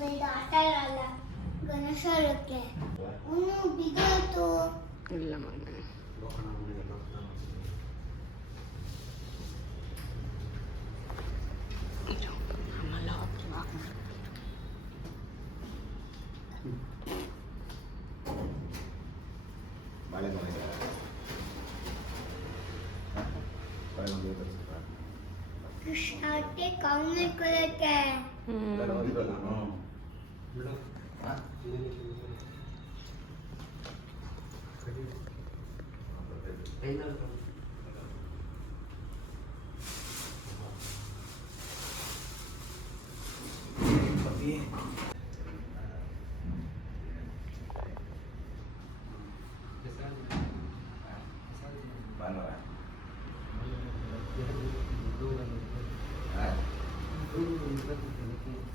ಬೇಡ ಆಟ ಆಡಲ್ಲ ಗಣೇಶಕ್ಕೆ ಅವನು ಬಿದ್ದೋಯ್ತು. ಇಲ್ಲ ಮಗನೇ ಕೃಷ್ಣಕ್ಕೆ ಕಾಮೆ ಕೊಡಕ್ಕೆ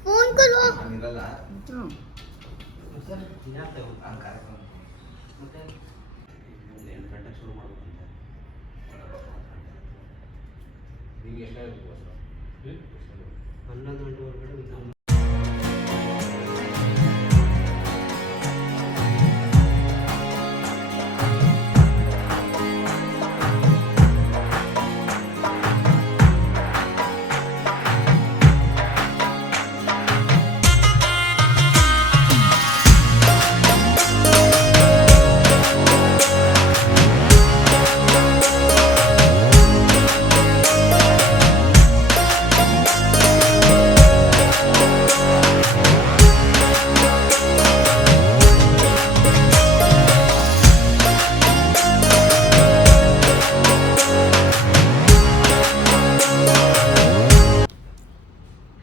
ಫೋನ್ ಕೊಡು.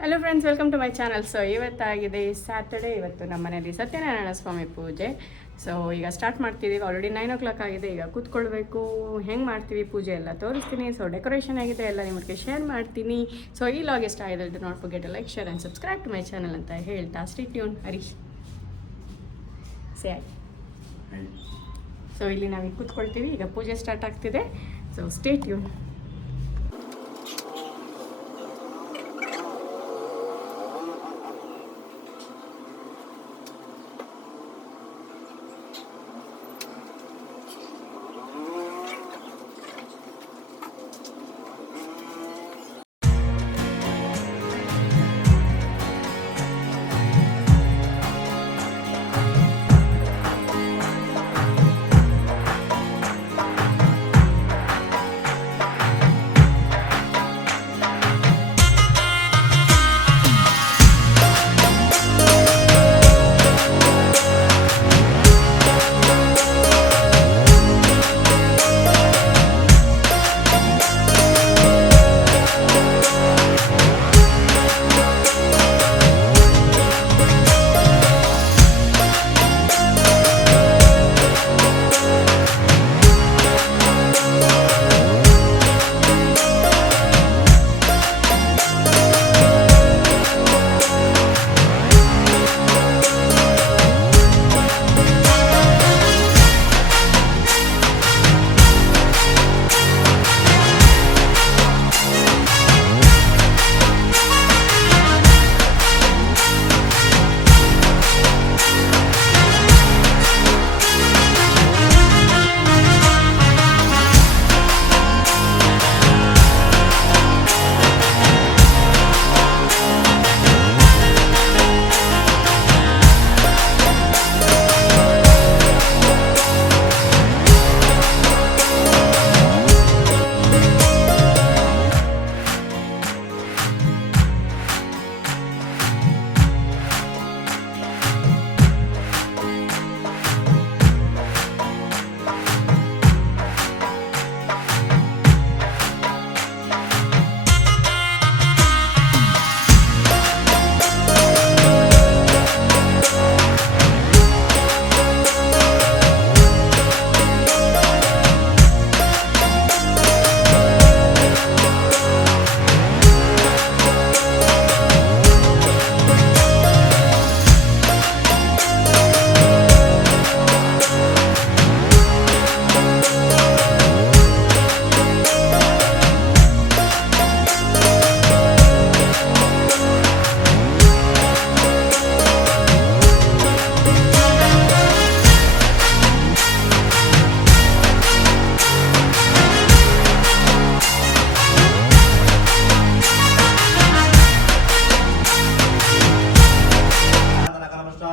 Hello friends, welcome to my channel. So ಇವತ್ತಾಗಿದೆ ಸ್ಯಾಟರ್ಡೇ. ಇವತ್ತು ನಮ್ಮ ಮನೆಯಲ್ಲಿ ಸತ್ಯನಾರಾಯಣ ಸ್ವಾಮಿ ಪೂಜೆ. ಸೊ ಈಗ ಸ್ಟಾರ್ಟ್ ಮಾಡ್ತಿದ್ದೀವಿ. ಆಲ್ರೆಡಿ 9 o'clock ಆಗಿದೆ. ಈಗ ಕೂತ್ಕೊಳ್ಬೇಕು. ಹೆಂಗೆ ಮಾಡ್ತೀವಿ ಪೂಜೆ ಎಲ್ಲ ತೋರಿಸ್ತೀನಿ. ಸೊ ಡೆಕೋರೇಷನ್ ಆಗಿದೆ, ಎಲ್ಲ ನಿಮಗೆ ಶೇರ್ ಮಾಡ್ತೀನಿ. ಸೊ ಈ ಲಾಗ್ ಇಷ್ಟ ಆಗಿದೆ, not forget like, share and subscribe to my channel ಅಂತ ಹೇಳ್ತಾ ಸ್ಟೇ ಟ್ಯೂನ್. ಹರೀಶ್ ಸೇ ಆಯ್ತು. ಸೊ ಇಲ್ಲಿ ನಾವೀಗ ಕೂತ್ಕೊಳ್ತೀವಿ. ಈಗ ಪೂಜೆ ಸ್ಟಾರ್ಟ್ ಆಗ್ತಿದೆ. So stay tune.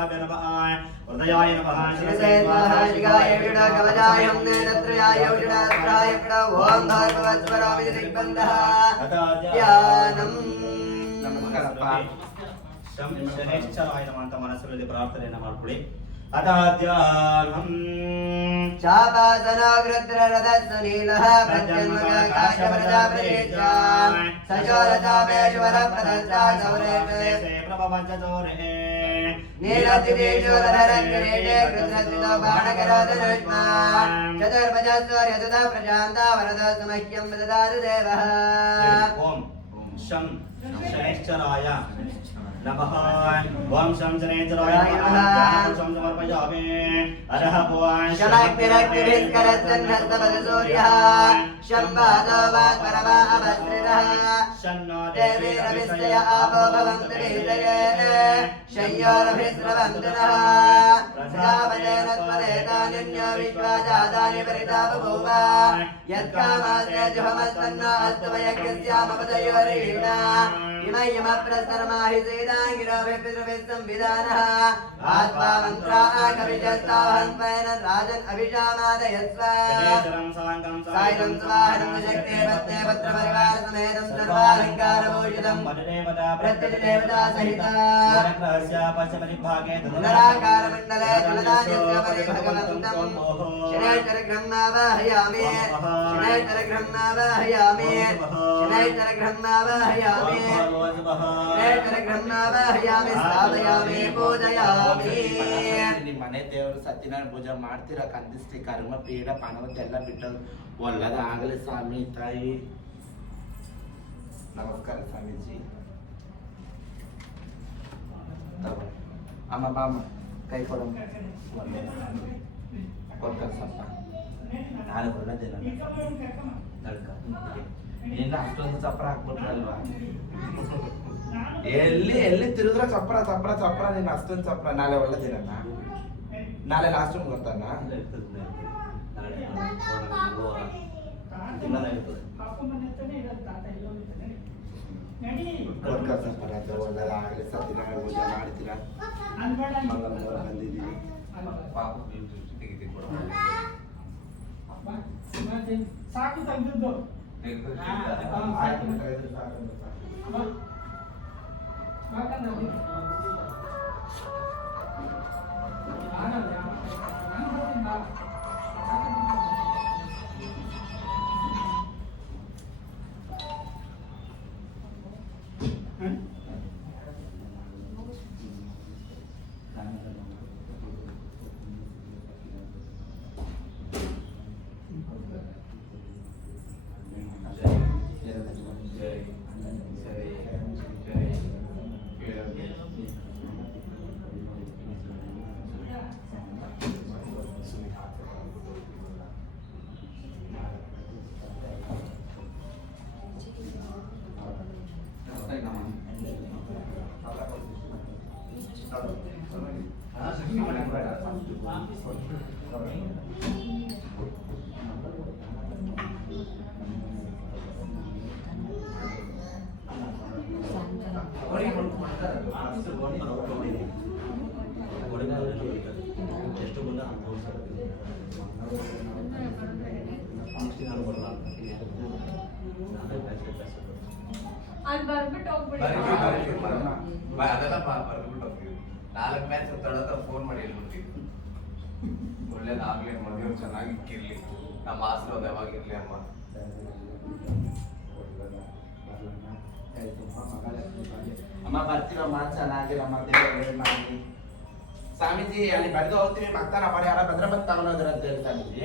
शिवाभ्य नमः हृदयाय नमः शिरसे स्वाहा शिगाय विड कवचाय हमने तत्रयाय विडात्राय विड ओम धर्मवत्सरामि दिग्बन्धः ध्यानम् ನಮಸ್ಕಾರಪ್ಪ ಶನೇಶ್ವರಾಯ ನಮಃ ಅಂತ ಮನಸ್ಸಲ್ಲಿ ಪ್ರಾರ್ಥನೆಯನ್ನು ಮಾಡ್ಕೊಳ್ಳಿ ಅದಾದ್ಯಾಹಂ शापासनाग्रद्ररदस्सुनीलः प्रत्यन्मकाशप्रजाप्रतिष्ठा सशोरचापेश्वरप्रदत्ता सौरेशे प्रभवञ्चचोरे नीलतिदेशोरधरङ्गरेटे कृतस्थितो बाणकरोधनुष्मा चतुर्भजस्वर्यसुता प्रशान्ता वरदस्मह्यं ददातु देवः ओम शं शनैश्चराय नमः ओम शं शनैश्चराय नमः शं समर्पयामि अरह भुवन शनक्तिरक्तिभिस्करत्सन्नस्तपदसूर्यः शं पादो वात्परवा अभस्रितः शन्नो देवी रविस्तय आपो भवन्तु हृदये शय्योरभिस्रवन्तु नः प्रजापतेन त्वरेतान्यो विश्वाजातानि परिता बभूव यत्कामासे जुहमस्तन्नो अस्तु वयज्ञस्यामपदयोरीणा इमयमप्रस्तरमाहि सेदाङ्गिरोभिपितृभिस्संविधानः आत्मा मन्त्रा कविशस्तावहन्त्वेन राजन् अभिषामादयस्व सायं स्वाहनं शक्ते पत्ने पत्रपरिवार समेतं सर्वालङ्कारभूषितं प्रत्यतिदेवता सहिता पुनराकारमण्डले जलदान्यस्य परिभगवन्तं शनैश्चरग्रह्मावाहयामि शनैश्चरग्रह्मावाहयामि शनैश्चरग्रह्मावाहयामि शनैश्चरग्रह्मावाहयामि स्थापयामि पूजयामि ನಿಮ್ಮ ಮನೆ ದೇವರು ಸತ್ಯನಾರಾಯಣ ಪೂಜೆ ಮಾಡ್ತೀರಾ ಕಂದಿಸ್ತಿ ಕರ್ಮ ಪೀಡ ಪಣವತ್ತೆ ಎಲ್ಲ ಬಿಟ್ಟು ಒಳ್ಳದ ಆಗಲಿ ಸ್ವಾಮಿ ತಾಯಿ ನಮಸ್ಕಾರ ಸ್ವಾಮೀಜಿ ಅಮ್ಮ ಬಾಮ್ಮ ಕೈ ಕೊಡಮ್ಮ ಕೊಡ್ತಾರೆ ಸ್ವಲ್ಪ ನಾಳೆ ಒಳ್ಳೇದಿಲ್ಲ ನಡ್ಕ ನಿನ್ನ ಅಷ್ಟೊಂದು ಚಪ್ರ ಹಾಕ್ಬಿಟ್ರಲ್ವಾ ಎಲ್ಲಿ ತಿರುಗಿದ್ರೆ ಚಪ್ರ ಚಪ್ರ ಚಪ್ರ ನೀನು ಅಷ್ಟೊಂದು ಚಪ್ರ ನಾಳೆ ಒಳ್ಳೇದಿರಣ್ಣ ನಾಳೆ ಲಾಸ್ಟ್ ಗೊತ್ತಣ್ಣ ಒಳ್ಳೇದಾಗಲಿ ಸತ್ಯನಾರಾಯಣ ಪೂಜೆ ಮಾಡ್ತೀರಾ ಮಂಗಳವಾರ ಬಂದಿದ್ದೀವಿ ಸಾಕು ತೆಗೆದಿದ್ದು ಅಲ್ಲಿ ಬರ್ಬಿಟ್ಟು ಹೋಗ್ಬಿಡಿ ಅದೆಲ್ಲ ಬರ್ಬಿಟ್ಟು ಹೋಗ್ತೀವಿ 4 ಮ್ಯಾಚ್ ತಡತ ಫೋನ್ ಮಾಡಿ ಹೇಳ್ಬಿಡ್ತೀವಿ ಒಳ್ಳೇದಾಗ್ಲಿ ಮದುವೆ ಚೆನ್ನಾಗಿ ಇಕ್ಕಿರ್ಲಿ ನಮ್ಮ ಆಸೀರ್ವಾದ ಯಾವಾಗ ಇರ್ಲಿ ಅಮ್ಮ ಅಮ್ಮ ಬರ್ತೀರಮ್ಮ ಚೆನ್ನಾಗಿರಮ್ಮ ದೇವರು ಮಾಡಿ ಸ್ವಾಮೀಜಿ ಅಲ್ಲಿ ಬರೆದು ಹೋಗ್ತೀವಿ ಮಕ್ತಾನ ಮಾಡಿ ಯಾರ ಭದ್ರ ಬಂದು ತಗೊಂಡೋದ್ರ ಅಂತ ಹೇಳಿ ಸ್ವಾಮೀಜಿ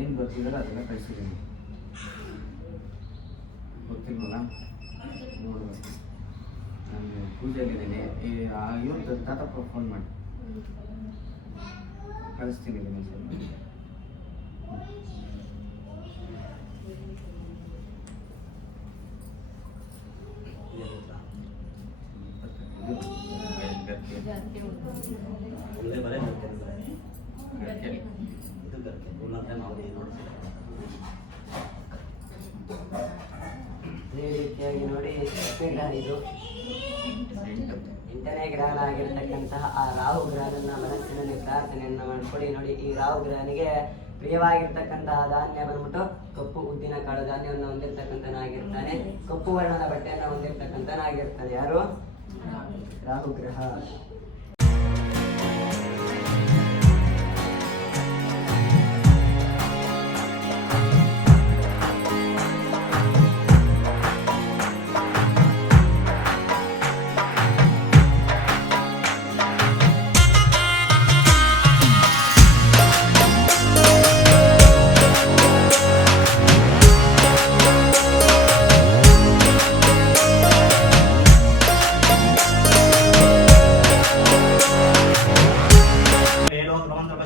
ಏನು ಬರ್ತಿದ್ದಾರೆ ಅದೆಲ್ಲ ಕಳಿಸಿದ್ದೀನಿ ಗೊತ್ತಿಲ್ವಲ್ಲ ನೋಡ್ಬೇಕು ನಾನು ಪೂಜೆಯಲ್ಲಿದ್ದೀನಿ ಇವ್ರದ್ದು ತಾತಪ್ಪ ಫೋನ್ ಮಾಡಿ ಕಳಿಸ್ತೀನಿ ಮೆಸೇಜ್ ಒಳ್ಳೆ ಬರೇ ಇದು ಗರ್ಕೆ ಉಳ್ಳಾಗಡ್ಡೆ ನೋಡಿ ಅದೇ ರೀತಿಯಾಗಿ ನೋಡಿ ಇದು 8ನೇ ಗ್ರಹಣ ಆಗಿರ್ತಕ್ಕಂತಹ ಆ ರಾಹು ಗ್ರಹನನ್ನ ಮನಸ್ಸಿನಲ್ಲಿ ಪ್ರಾರ್ಥನೆಯನ್ನ ಮಾಡ್ಕೊಳ್ಳಿ. ನೋಡಿ ಈ ರಾಹು ಗ್ರಹನಿಗೆ ಪ್ರಿಯವಾಗಿರ್ತಕ್ಕಂತಹ ಧಾನ್ಯ ಬಂದ್ಬಿಟ್ಟು ಕಪ್ಪು ಉದ್ದಿನ ಕಾಳು ಧಾನ್ಯವನ್ನು ಹೊಂದಿರ್ತಕ್ಕಂಥನಾಗಿರ್ತಾನೆ. ಕಪ್ಪು ವರ್ಣದ ಬಟ್ಟೆಯನ್ನು ಹೊಂದಿರ್ತಕ್ಕಂಥನಾಗಿರ್ತಾನೆ. ಯಾರು? ರಾಹು ಗ್ರಹ.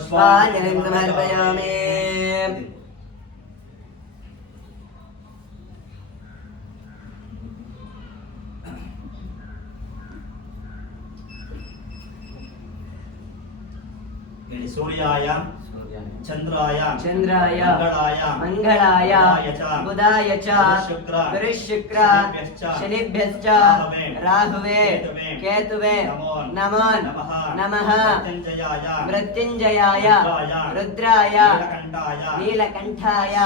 स्वाञ्जलिं समर्पयामि. सूर्याय चंद्राय मंगलाय बुधाय च गुरुशुक्र शनिभ्यश्च राहुवे केतुवे नमो नमः मृत्युंजयाय रुद्राय नीलकंठाय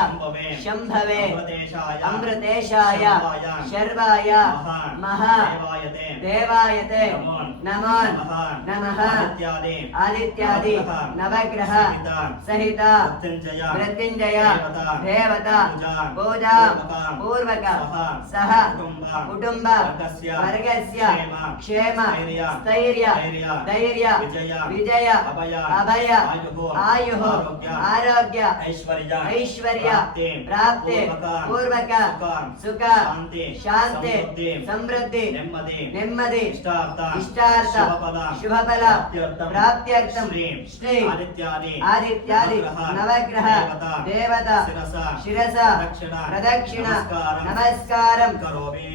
शंभवे अमृतेशाय शर्वाय महादेवायते नमो नमः आदित्यादि नवग्रह सहित मृत्युंजय देवता पूजा पूर्वक सह कुटुंब वर्गस्य क्षेम स्थैर्य धैर्य विजय अभय आयुः आरोग्य ऐश्वर्य प्राप्ति पूर्वक सुख शांति समृद्धि नेम्मदि इष्टार्थ शुभफल प्राप्त्यर्थं श्री आदित्यादि नवग्रह देवता शिरसा प्रदक्षिण नमस्कारं करोमि.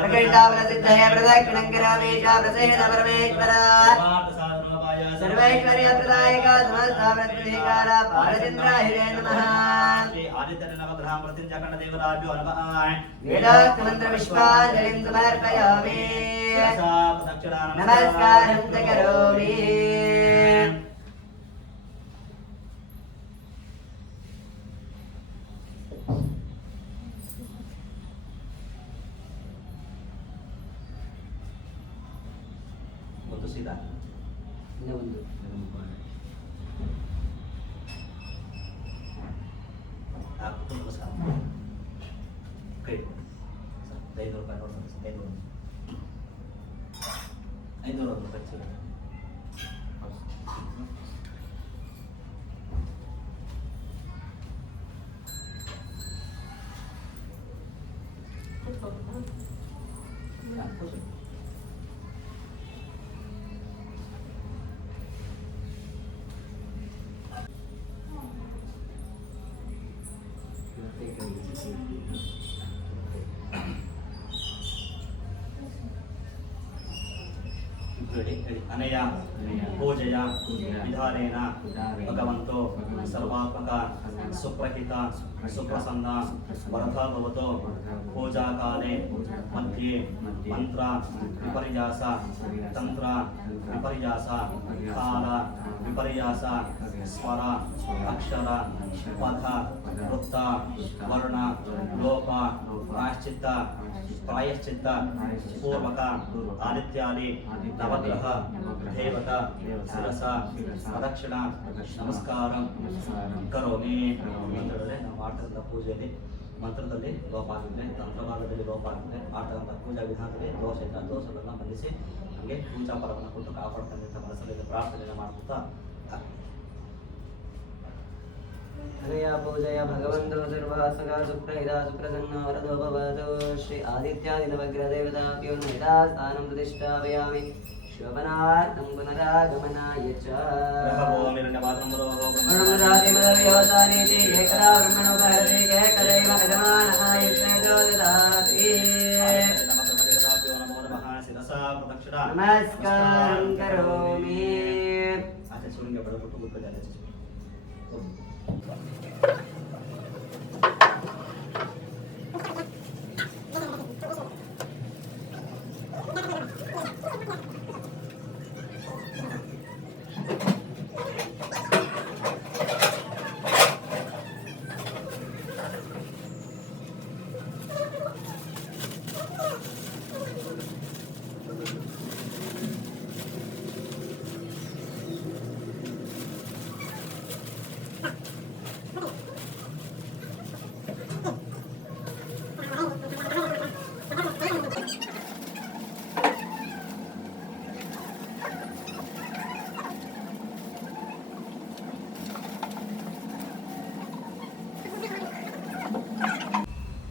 प्रकटावलसिद्धये प्रदक्षिणं करोमि प्रसेद परमेश्वर सर्वैश्वर्य प्रदायक समस्तावृत्तिकार पारचन्द्राय नमः. वेदान्तमन्त्र विश्वाञ्जलिं समर्पयामि. नमस्कारं च करोमि. ಒಂದು ಸೀದಾ ಒಂದು ಕೈ 500 ರೂಪಾಯಿ ನೋಡ್ತಾರೆ 500 ರೂಪಾಯಿ अनया पूजया विधानेन भगवन्तो सर्वात्मक सुप्रहित सुप्रसन्न वरदा भवतो. पूजा काले मध्ये मंत्र विपर्यास तंत्र विपर्यास काल विपर्यास स्वर अक्षर पद वृत्त वर्ण लोप प्रायश्चित्त पूर्वक आदित्यादि नवग्रह देवता शिरसा प्रदक्षिण नमस्कार करोमि. ಮಂತ್ರದಲ್ಲಿ ನಾವು ಮಾಡ್ತಕ್ಕಂಥ ಪೂಜೆಯಲ್ಲಿ ಮಂತ್ರದಲ್ಲಿ ಲೋಪ ಆಗಿದ್ರೆ ತಂತ್ರವಾದದಲ್ಲಿ ಲೋಪ ಆಗಿದ್ರೆ ಮಾಡ್ತಕ್ಕಂಥ ಪೂಜಾ ವಿಧಾನದಲ್ಲಿ ದೋಷಗಳನ್ನು ಬಂಧಿಸಿ ನಮಗೆ ಪೂಜಾ ಪರವನ್ನು ಕೊಟ್ಟು ಕಾಪಾಡ್ಕೊಂಡಿದ್ದ ಮನಸ್ಸಲ್ಲಿ ಪ್ರಾರ್ಥನೆಯನ್ನು ಮಾಡ್ತಾ अनया पूजया भगवन्तो सर्वात्मका सुप्रहिता सुप्रसन्नो वरदो भवतु श्री आदित्यादिनवग्रदेवताभ्यो नैदा स्थानं प्रतिष्ठापयामि शोभनार्थं पुनरागमनाय च ब्रह्मजातिमदव्योतानीति एकदा ब्रह्मणो भारते केकदैव यजमानः यज्ञो ददाति नमस्कारं करोमि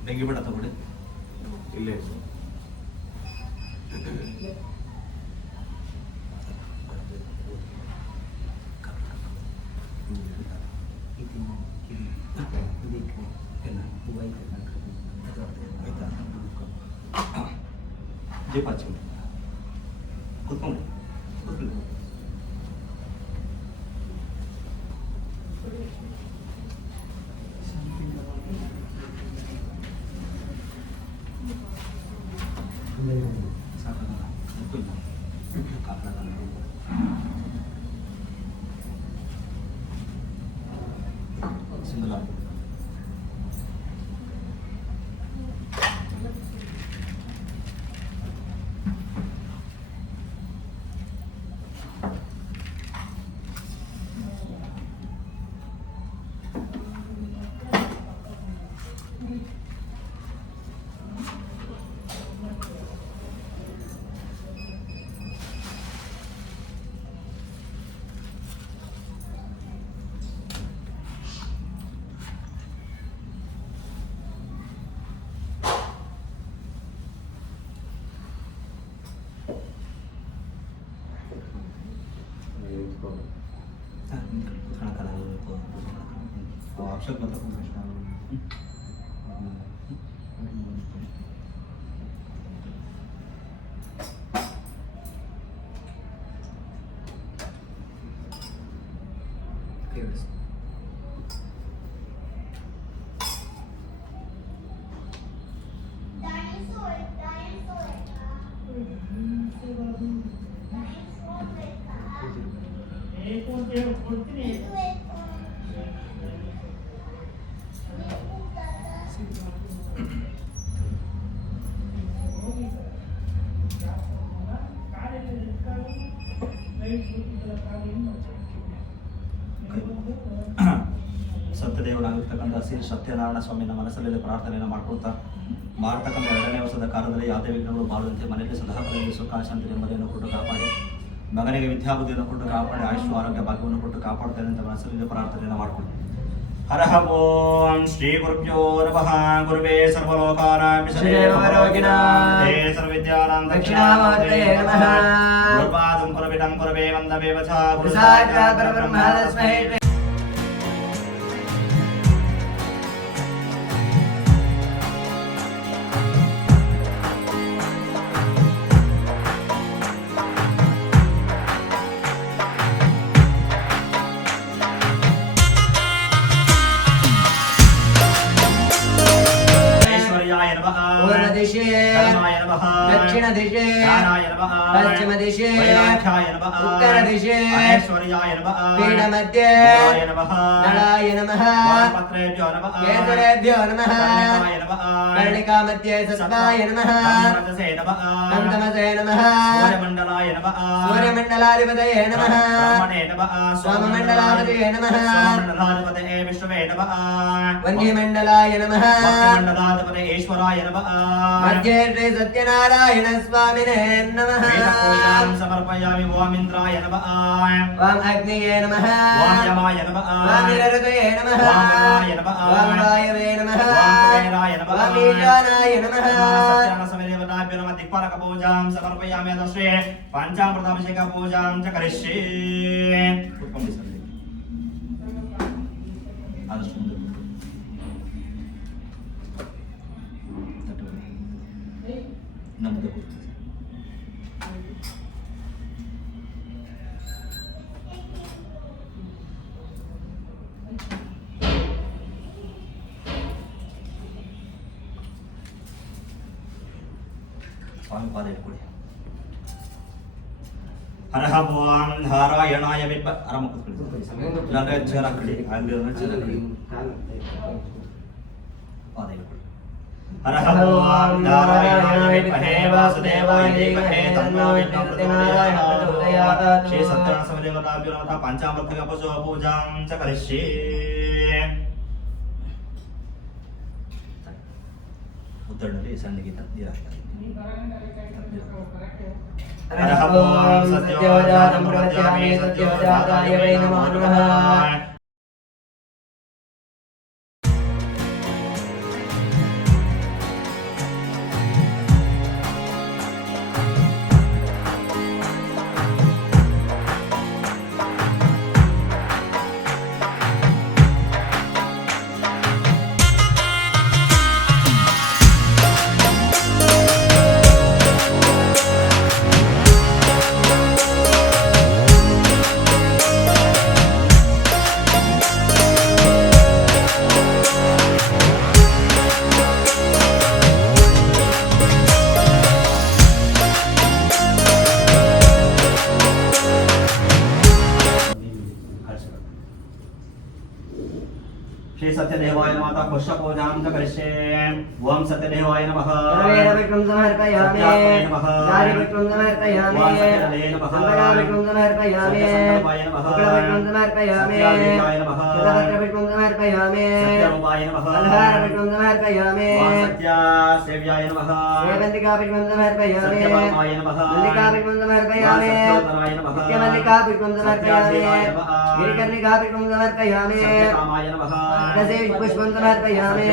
ಬೆಂಕಿ ಬಿಡ ತಗೊಳ್ಳಿ ಇಲ್ಲೇ ದೀಪ ಹಚ್ಚಿ ಕೂತ್ಕೊಂಡು ಸಿಂಗಲ್ अक्षर ಸತ್ಯದೇವನಾಗಿರ್ತಕ್ಕಂಥ ಶ್ರೀ ಸತ್ಯನಾರಾಯಣ ಸ್ವಾಮಿನ ಮನಸ್ಸಲ್ಲಿ ಪ್ರಾರ್ಥನೆಯನ್ನು ಮಾಡ್ಕೊಳ್ತಾ ಮಾಡ್ತಕ್ಕಂಥ 2ನೇ ವರ್ಷದ ಕಾಲದಲ್ಲಿ ಯಾವುದೇ ವಿಘ್ನಗಳು ಬಾರದಂತೆ ಮನೆಯಲ್ಲಿ ಸದಾಕಾಲದಲ್ಲಿ ಸುಖ ಶಾಂತಿ ನೆಮ್ಮದಿಯನ್ನು ಕೊಟ್ಟು ಕಾಪಾಡಿ ಮಗನಿಗೆ ವಿದ್ಯಾಬುದ್ಧಿಯನ್ನು ಕೊಟ್ಟು ಕಾಪಾಡಿ ಆಯುಷ್ ಆರೋಗ್ಯ ಭಾಗ್ಯವನ್ನು ಕೊಟ್ಟು ಕಾಪಾಡ್ತೇನೆ ಅಂತ ಮನಸ್ಸಲ್ಲಿ ಪ್ರಾರ್ಥನೆಯನ್ನು ಮಾಡ್ಕೊಳ್ಳಿ. ಹರಃ ಓಂ ಶ್ರೀ ಗುರುಭ್ಯೋ ನಮಃ. ಗುರುವೇ ಸರ್ವಲೋಕಾನಾಂ ವಿಷಯೇ ಸರ್ವವಿದ್ಯಾನಾಂ ದಕ್ಷಿಣಾಮೂರ್ತಯೇ ನಮಃ. ಗುರುಪಾದಂ ಕುರುವಿದಂ ಕುರುವೇ ವಂದವೇ ವಚ ಗುರು ಸಾಕ್ಷಾತ್ ಪರಬ್ರಹ್ಮ ತಸ್ಮೈ दक्षिण दिशे पश्चिम दिशे उत्तर दिशे पीठ मध्ये नलाय नमः केसरेभ्यो नमः कर्णिका मध्ये सत्वाय नमः नन्दमसे नमः सूर्यमण्डलाधिपतये नमः सोममण्डलाधिपतये नमः वह्निमण्डलाय नमः ईश्वराय नमः मध्ये श्री सत्यनारायण स्वामिने नमः वेदपूजां समर्पयामि ओम इंद्राय नमः ओम अग्निये नमः ओम यमाय नमः ओम निरृतये नमः ओम वरुणाय नमः ओम वायवे नमः ओम कुबेराय नमः ओम ईशानाय नमः सत्यानसमेदेवताभ्यो नमः दिक्पालकपूजां समर्पयामि तस्मै पञ्चामृताभिषेकपूजां च करिष्ये उत्पन्नति सर आदर्श नमः स्वामी पाद इट्ಕೊಳ್ಳಿ ಹರಹ ಓಂ ನಾರಾಯಣಾಯ ವಿದ್ಮ ಆರಾಮ ಕೂತ್ಕೊಳ್ಳಿ ಇಲ್ಲಾಂದ್ರೆ ಚೇರ್ ಹಾಕೊಳ್ಳಿ ಆಗಲಿಲ್ಲ ಚೇರ್ ಹಾಕೊಳ್ಳಿ ಪಾದ ಇಟ್ಕೊಳ್ಳಿ ಹರಹ ಓಂ ನಾರಾಯಣಾಯ ವಿದ್ಮಹೇ ವಾಸುದೇವಾಯ ಧೀಮಹಿ ತನ್ನೋ ವಿಷ್ಣು ಪ್ರಚೋದಯಾತ್ ಶ್ರೀ ಸತ್ಯನಾರಾಯಣ ಸಮದೇವತಾಭ್ಯೋ ನಮಃ ಪಂಚಾಮೃತ ಪೂಜಾಂ ಚ ಕರಿಷ್ಯೆ ಉತ್ತರದಲ್ಲಿ ಸಣ್ಣಗಿತ ನೀರು ಹಾಕ್ತಾರೆ हरः ओम सत्योजातं प्रवच्यामि सत्योजाताय वै नमो नमः श्री सत्यदेवाय माता पुष्पपूजां च करिष्ये ओम सत्यदेवाय नमः सर्वेरविक्रम समर्पयामि नारीविक्रम समर्पयामि संपदाविक्रम समर्पयामि शुक्लविक्रम समर्पयामि शतपत्रविक्रम समर्पयामि सत्यरूपाय नमः कलहारविक्रम समर्पयामि सत्यासेव्याय नमः सेवन्तिकाविक्रम समर्पयामि सत्यभामाय नमः मल्लिकाविक्रम समर्पयामि सत्योत्तराय नमः नित्यमल्लिकाविक्रम समर्पयामि गिरिकर्णिकाविक्रम समर्पयामि सत्यकामाय नमः रसेश पुष्पं समर्पयामि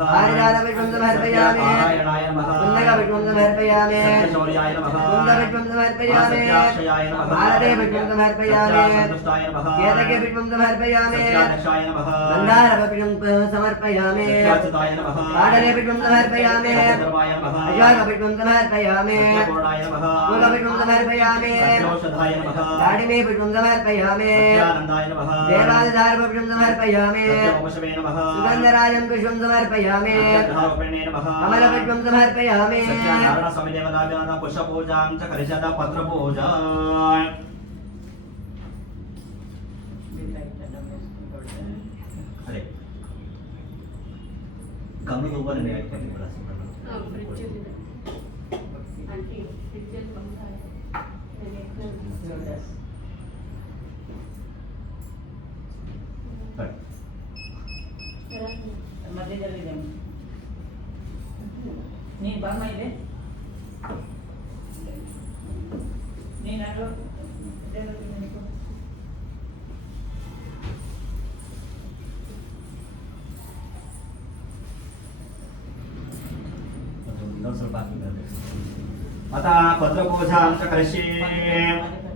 पारिजातविक्रम समर्पयामि नारायणाय नमः पुण्यकाविक्रम समर्पयामि सत्यशौर्याय नमः कुन्दविक्रम समर्पयामि सत्याक्षयाय नमः भारतेविक्रम समर्पयामि सत्यासंतुष्टाय नमः केतकीविक्रम समर्पयामि सत्याध्यक्षाय नमः गन्धारविक्रम समर्पयामि सत्याच्युताय नमः पाटलीविक्रम समर्पयामि सत्यधर्माय नमः अजातविक्रम समर्पयामि सत्यपूर्णाय नमः मूलविक्रम समर्पयामि सत्यौषधाय नमः दाढिमेविक्रम समर्पयामि सत्यानन्दाय नमः देवादिधारविक्रम समर्पयामि सत्यमोक्षवे नमः सुगन्धराजं पुष्पं समर्पयामि सत्यधारोपणे नमः कमलपुष्पं समर्पयामि सत्यानारायण स्वामी देवताभ्यो नमः पुष्पपूजां च करिष्यत पत्रपूजा अरे गमन ऊपर नहीं आई कभी बड़ा ಮಧ್ಯದಲ್ಲಿದೆ ನೀನು ಬಾಮ ಇದೆ ನೀನು ಹಾಕು ಸ್ವಲ್ಪ अतः पत्रपूजां च करिष्ये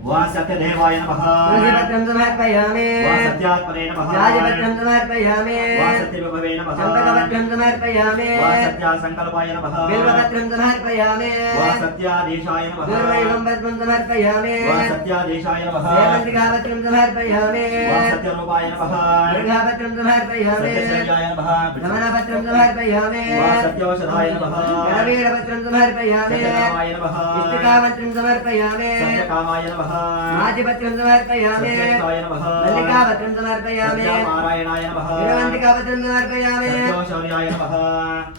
वा सत्यदेवाय नमः तुलसीपत्रं समर्पयामि वा सत्यात्मने नमः राजपत्रं समर्पयामि वा सत्यविभवे नमः चम्पकपत्रं समर्पयामि वा सत्यासङ्कल्पाय नमः बिल्वपत्रं समर्पयामि वा सत्याधीशाय नमः दूर्वैकम्पत्रं समर्पयामि वा सत्याधीशाय नमः सेवन्तिकापत्रं समर्पयामि वा सत्यरूपाय नमः दुर्गापत्रं समर्पयामि सत्यसेव्याय नमः रमणपत्रं समर्पयामि वा सत्यौषधाय नमः गणवीरपत्रं समर्पयामि सत्यकामाय नमः इष्टिकापत्रं समर्पयामि सत्यकामाय नमः नमः माजिपत्रं समर्पयामि सत्येष्टाय नमः मल्लिकापत्रं समर्पयामि सत्यनारायणाय नमः वीरवन्तिकापत्रं समर्पयामि सत्यौषधाय नमः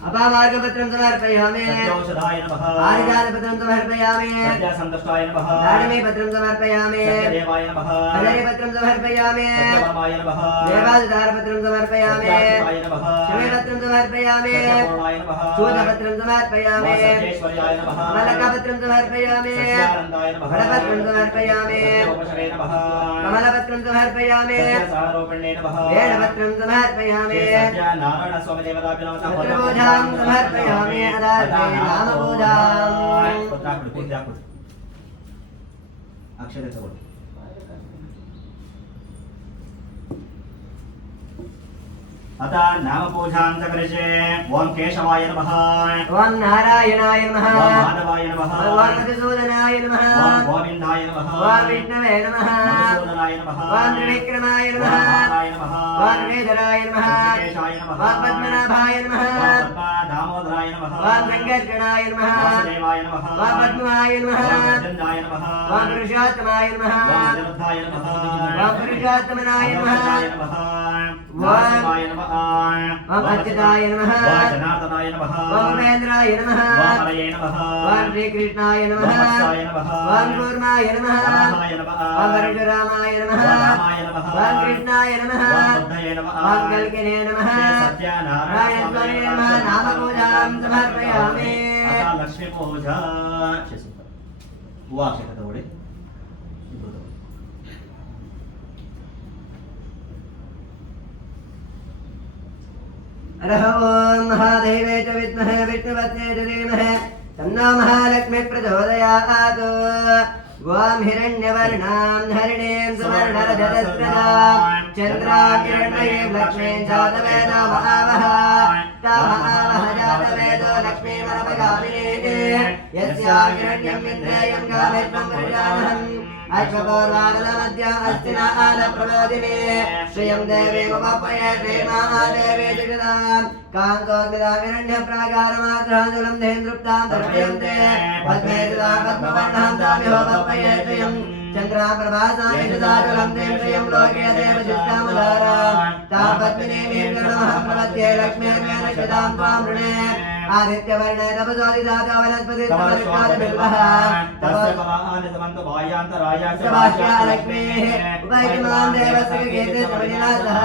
अपामार्गपत्रं समर्पयामि सत्यौषधाय नमः पारिजातपत्रं समर्पयामि सत्यसन्तुष्टाय नमः दानवीपत्रं समर्पयामि सत्यदेवाय नमः हलरीपत्रं समर्पयामि सत्यवर्माय नमः देवादारपत्रं समर्पयामि सत्याशिवाय नमः शमीपत्रं समर्पयामि सत्यपूर्णाय नमः शूदपत्रं समर्पयामि सत्येश्वर्याय नमः मलकपत्रं समर्पयामि सत्यानन्दाय नमः फलपत्रं समर्पयामि सत्योपशरे नमः कमलपत्रं समर्पयामि सत्यसारोपिण्ये नमः वेणपत्रं समर्पयामि सत्यनारायणस्वामी देवताभ्यो नमः पत्रपूजां समर्पयामि अदार्थे नामपूजां अक्षरे तगोळ्ळि अत नामपूजां च करिष्ये ओं केशवाय नमः ओं नारायणाय नमः ओं माधवाय नमः ओं मधुसूदनाय नमः ओं गोविन्दाय नमः ओं विष्णवे नमः मधुसूदनाय नमः ओं त्रिविक्रमाय ओं नमः वामनाय नमः ओं वेदराय नमः ऋषिकेशाय नमः ओं पद्मनाभाय नमः ओं पद्मदामोदराय नमः ओं वेङ्कटगणाय नमः वासुदेवाय नमः ओं पद्माय नमः ओं अर्जुनाय नमः ओं पुरुषोत्तमाय नमः ओं अनिरुद्धाय नमः ओं पुरुषोत्तमनाय नमः नमः ओं शिवाय नमः ओं अच्युताय नमः ओं जनार्दनाय नमः ओं उपेन्द्राय नमः ओं हरये नमः ओं श्रीकृष्णाय नमः ओं वत्साय नमः ओं कूर्माय नमः वराहाय नमः ओं परशुरामाय नमः ओं रामाय नमः ओं कृष्णाय नमः ओं बुद्धये नमः ओं कल्किने नमः श्री सत्यनारायण नारायणाय नमः नामपूजां समर्पयामि आता लक्ष्मी पूजा हूವು ಅಕ್ಷತೆ ತಗೊಳ್ಳಿ अरह ओं महादेवे च विद्महे विष्णुपत्ने च धीमहि तन्नो महालक्ष्मी प्रचोदयात् वां हिरण्यवर्णां हरिणीं सुवर्णरजतस्रजां चन्द्रां हिरण्मयीं लक्ष्मीं जातवेदो महावः तामहावः जातवेदो लक्ष्मीमनपगामिनी यस्यां हिरण्यं विद्येयं गामेत्वं पुरुषानहम् अश्वपूर्वागलमध्य अस्तिना आलप्रबोधिने श्रियं देवी ममपये श्रीमहादेवी जगदां कान्तोद्मिदामिरण्यप्राकारमात्राञ्जलं धेन्दृप्तां दर्शयन्ते पद्मेतुदा पद्मवर्णां तामिहोपये श्रियं चन्द्रां प्रभासामि सुधाजलं दें श्रियं लोके देवजिष्टामधारां तां पद्मिनीं नमः प्रपद्ये लक्ष्मीर्मेण शिदां त्वां ऋणे आदित्यवर्णे तपसोदिदातो वनस्पति समर्कादबिल्वः तस्य परानि समन्त वायान्तराय सभाष्या लक्ष्मीः उपैतिमां देवस्य कीर्ति समनिनाथः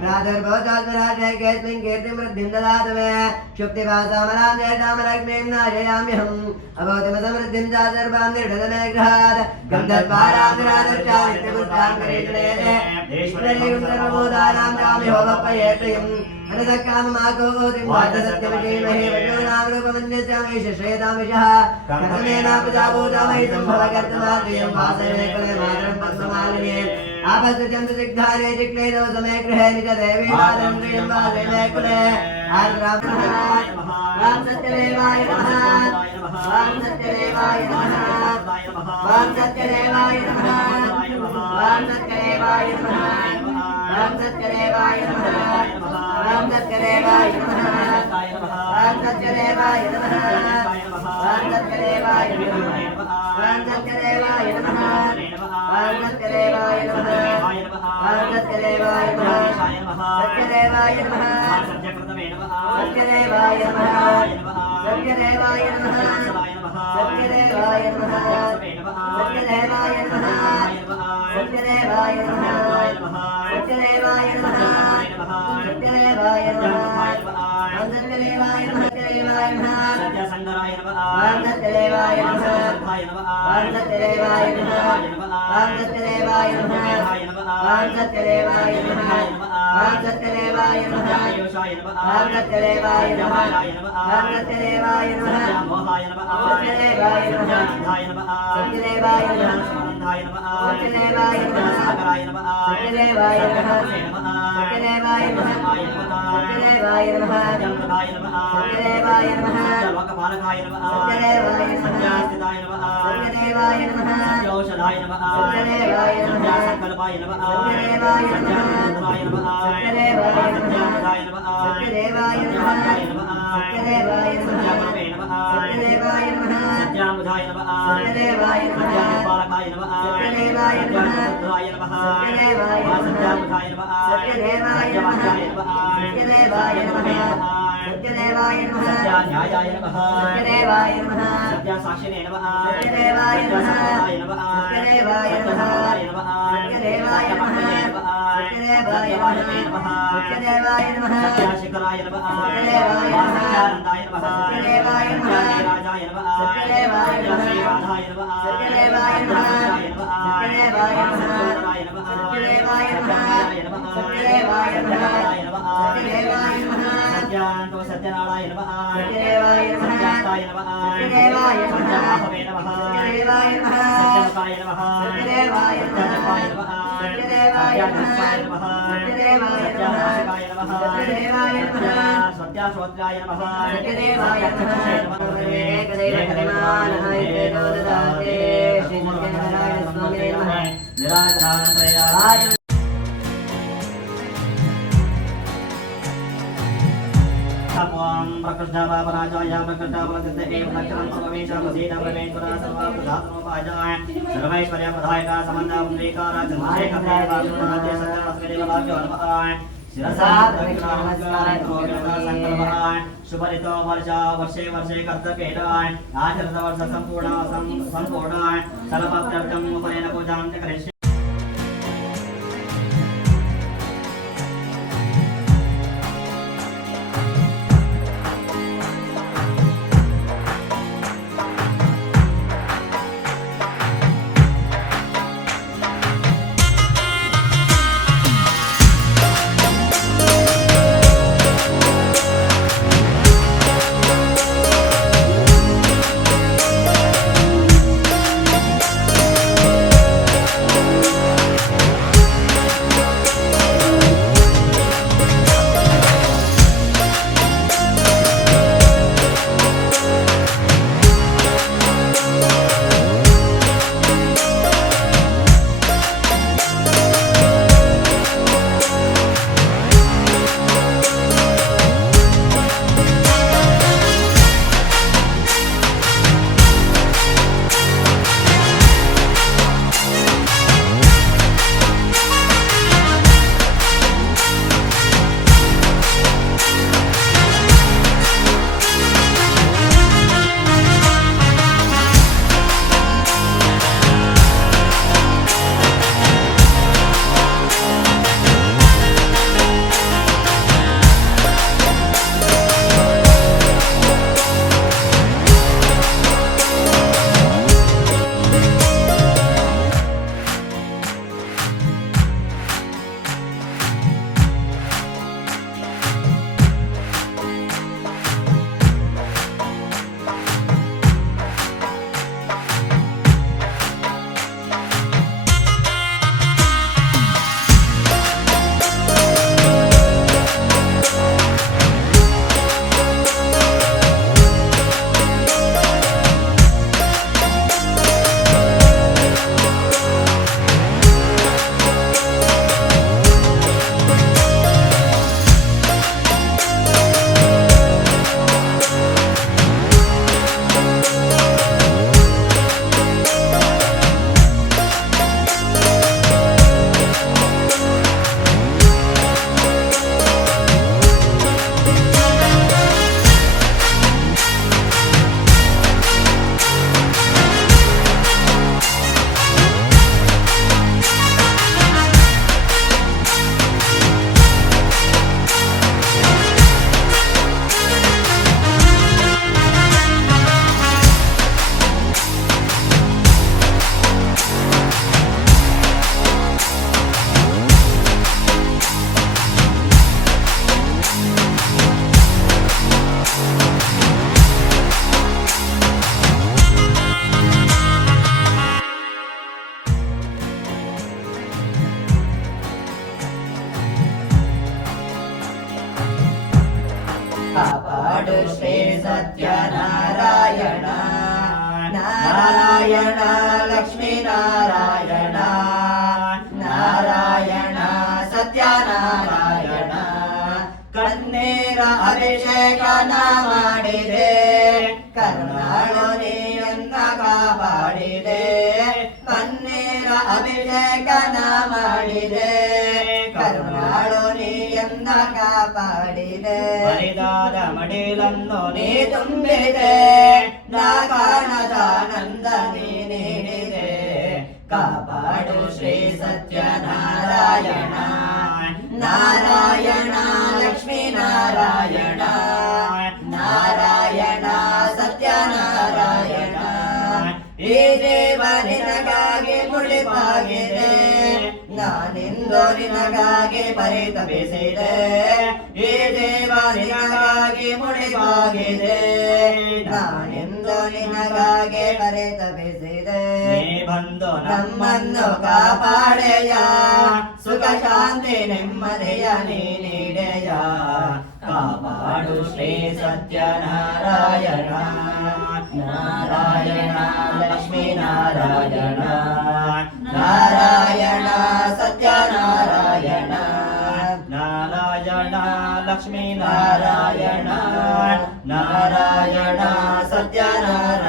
प्रादुर्भूतोद्भराटे केऽस्मिन् कीर्तिं वृद्धिं ददातु मे क्षुप्तिभासामलां ज्येष्ठां लक्ष्मीं नाशयाम्यहम् अभूतिमसमृद्धिं च सर्वां निर्ढत मे गृहात् गन्धर्वारां निरादर्शां नित्यपुष्टां करीषणे ईश्वरीं सर्वभूतानां चामिहोपये प्रियम् अनदकाममाकोतिं वाचसत्यमधीमहि वचोनां रूपमन्यस्यामि श्रेतामिषः कथमेनापदाभूतामहि सम्भवकर्तमात्रियं वासवे कुले मातरं पद्ममालिने आपस्तुचन्द्रदिग्धाने चिक्लेदो समे गृहे निजदेवी मातरं प्रियं वासवे कुले राम सत्यदेवाय नमः राम सत्यदेवाय नमः राम सत्यदेवाय नमः राम सत्यदेवाय नमः राम सत्यदेवाय नमः राम सत्यदेवाय नमः राम सत्यदेवाय नमः राम सत्यदेवाय नमः राम सत्यदेवाय नमः राम सत्यदेवाय नमः राम सत्यदेवाय नमः सत्यदेवाय नमः सत्यदेवाय नमः सत्यदेवाय नमः सत्यदेवाय नमः सत्यदेवाय नमः सत्यदेवाय नमः सत्यदेवाय नमः सत्यदेवाय नमः सत्यदेवाय नमः सत्यदेवाय नमः सत्यसंगराय नमः सत्यदेवाय नमः सत्यदेवाय नमः सत्यदेवाय नमः सत्यदेवाय नमः सत्यदेवाय नमः योषाय नमः सत्यदेवाय नमः सत्यदेवाय नमः मोहाय नमः सत्यदेवाय नमः धाय नमः सत्यदेवाय नमः सुगंधाय नमः सत्यदेवाय नमः सागराय नमः सत्यदेवाय नमः सत्यदेवाय नमः सत्यदेवाय नमः जलप्रदाय नमः सत्यदेवाय नमः लोकपालकाय नमः सत्यदेवाय नमः सत्यास्थिताय नमः सत्यदेवाय नमः सत्यौषधाय नमः सत्यदेवाय नमः सत्यासंकल्पाय नमः सत्यदेवाय नमः सत्यानंदाय नमः सत्यदेवाय नमः सत्यानंदाय नमः सत्यदेवाय नमः सत्याय नमः सत्यदेवाय नमः सत्यापरमे नमः सत्यदेवाय नमः सत्यामुधाय नमः सत्यदेवाय नमः सत्यापालकाय नमः सत्यदेवाय नमः सत्यामुधाय नमः सत्यदेवाय नमः सत्यामुधाय नमः सत्यदेवाय नमः सत्यदेवाय नमः सत्यदेवाय नमः सत्यान्यायाय नमः सत्यदेवाय नमः सत्यासाक्षिणे नमः सत्यदेवाय नमः सत्यसम्पदाय नमः सत्यदेवाय नमः सत्यसम्पदाय नमः सत्यदेवाय नमः सत्यदेवाय नमः सत्यवाहिने नमः सत्यशिखराय नमः सत्यानन्दाय नमः सत्यदेवाय नमः सत्यनीराजाय नमः सत्यदेवाय नमः सत्यश्रीराधाय नमः सत्यदेवाय नमः सत्यदेवाय नमः सत्यदेवाय सत्यदेवाय नमः नमः सत्यदेवाय नमः सत्यदेवाय नमः सत्यदेवाय नमः सत्यदेवाय नमः सत्यदेवाय नमः सत्यानन्दो सत्यनाराय नमः सत्यदेवाय नमः सत्यास्ताय नमः सत्यदेवाय नमः सत्यमाहवे नमः सत्यदेवाय नमः सत्यनकाय नमः सत्यदेवाय नमः सत्यजपाय नमः सत्यदेवाय नमः सत्याधीशाय नमः सत्यदेवाय नमः सत्यानाशिकाय नमः सत्यदेवाय नमः सत्याश्रोत्राय नमः सत्यदेवाय नमः एकदेवपरिमाणः एकेतो ददाते श्री सत्यनारायण स्वामिने नमः निराजनानत्रयाय त्वं प्रकृष्टापापराजाय प्रकृष्टापलसिद्धे एव लक्षणं प्रवेश प्रसीद प्रवेश्वरा सर्वापदात्मोपाजाय सर्वैश्वर्यप्रदायका समन्तापुण्डरीकारा चन्द्रशेखरदेवासुरमध्ये सत्यमस्मिदेवलाभ्यो नमः शिरसा प्रदक्षिणानमस्काराय शुभरितो वर्षे वर्षे कर्तव्येनाय आचरितवर्ष सम्पूर्णाय सर्वप्रत्यर्थम् उपनेन पूजां च करिष्ये कापाडु श्री सत्यनारायण नारायण लक्ष्मी नारायण नारायण सत्यनारायण कन्नेर अभिषेकನ ಮಾಡಿದೆ ಕರುಣಾ ಕರುಣಾಳು ನೀಯನ್ನ ಕಾಪಾಡಿದೆ ಪನ್ನೀರ ಅಭಿಷೇಕನ ಮಾಡಿದೆ ಕರುಣಾಳು ನೀಯನ್ನ ಕಾಪಾಡಿದೆ ಬರಿದಾದ ಮಡಿಲನ್ನು ನೀ ತುಂಬಿದೆ ನಾ ಕಾಣದಾನಂದ ನೀ ನೀಡಿದೆ ಕಾಪಾಡು ಶ್ರೀ ಸತ್ಯನಾರಾಯಣ ನಾರಾಯಣ ಲಕ್ಷ್ಮೀ ನಾರಾಯಣ ನಾರಾಯಣ ಸತ್ಯನಾರಾಯಣ ಈ ದೇವ ನಿನಗಾಗಿ ಮುಡಿಪಾಗಿದೆ ನಾನಿಂದು ನಿನಗಾಗಿ ಪರಿತಪಿಸಿದೆ ಈ ದೇವ ನಿನಗಾಗಿ ಮುಡಿಪಾಗಿದೆ ನಾನಿಂದು ನಿನಗಾಗಿ ಪರಿತಪಿಸಿದೆ ಬಂದು ನಮ್ಮನ್ನು ಕಾಪಾಡೆಯ ಸುಖ ಶಾಂತಿ ನೆಮ್ಮದಿಯ ನೀ ನೀಡೆಯ ಕಾಪಾಡು ಶ್ರೀ ಸತ್ಯನಾರಾಯಣ ನಾರಾಯಣ ಲಕ್ಷ್ಮೀ ನಾರಾಯಣ ನಾರಾಯಣ ಸತ್ಯನಾರಾಯಣ ನಾರಾಯಣ ಲಕ್ಷ್ಮೀ ನಾರಾಯಣ ನಾರಾಯಣ ಸತ್ಯನಾರಾಯಣ